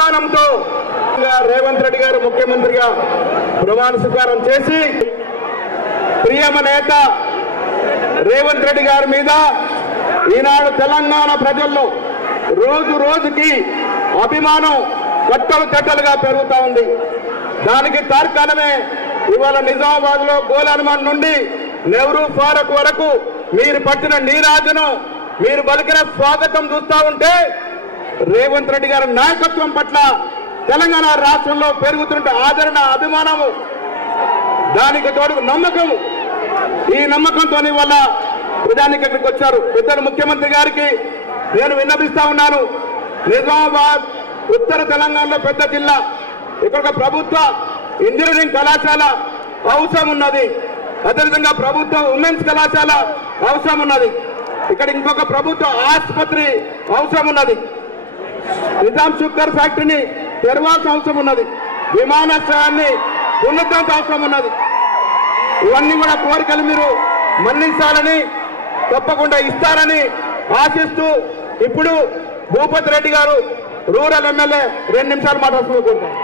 అభిమానంతో రేవంత్ రెడ్డి గారు ముఖ్యమంత్రిగా ప్రమాణ స్వీకారం చేసి ప్రియమ నేత రేవంత్ రెడ్డి గారి మీద ఈనాడు తెలంగాణ ప్రజల్లో రోజు రోజుకి అభిమానం కట్టలు కట్టలుగా పెరుగుతా ఉంది. దానికి తార్కాణమే ఇవాళ నిజామాబాద్ లో గోలాన్మాన్ నుండి నెహ్రూ ఫారక్ వరకు మీరు పట్టిన నీరాజను, మీరు పలికిన స్వాగతం చూస్తా ఉంటే రేవంత్ రెడ్డి గారి నాయకత్వం పట్ల తెలంగాణ రాష్ట్రంలో పెరుగుతున్న ఆదరణ, అభిమానము, దానికి తోడు నమ్మకం. ఈ నమ్మకంతో వల్ల ప్రజానికి ఇక్కడికి వచ్చారు. ఇద్దరు ముఖ్యమంత్రి గారికి నేను విన్నపిస్తా ఉన్నాను. నిజామాబాద్ ఉత్తర తెలంగాణలో పెద్ద జిల్లా, ఇక్కడ ఒక ప్రభుత్వ ఇంజనీరింగ్ కళాశాల అవసరం ఉన్నది. అదేవిధంగా ప్రభుత్వ ఉమెన్స్ కళాశాల అవసరం ఉన్నది. ఇక్కడ ఇంకొక ప్రభుత్వ ఆసుపత్రి అవసరం ఉన్నది. నిజాం షుగర్ ఫ్యాక్టరీని తెరవాల్సిన అవసరం ఉన్నది. విమానాశ్రయాన్ని ఉన్నతాంత అవసరం ఉన్నది. ఇవన్నీ కూడా కోరికలు మీరు మన్నించాలని, తప్పకుండా ఇస్తారని ఆశిస్తూ ఇప్పుడు భూపతి రెడ్డి గారు రూరల్ ఎమ్మెల్యే 2 నిమిషాలు మాట్లాడుతూ కోరుతారు.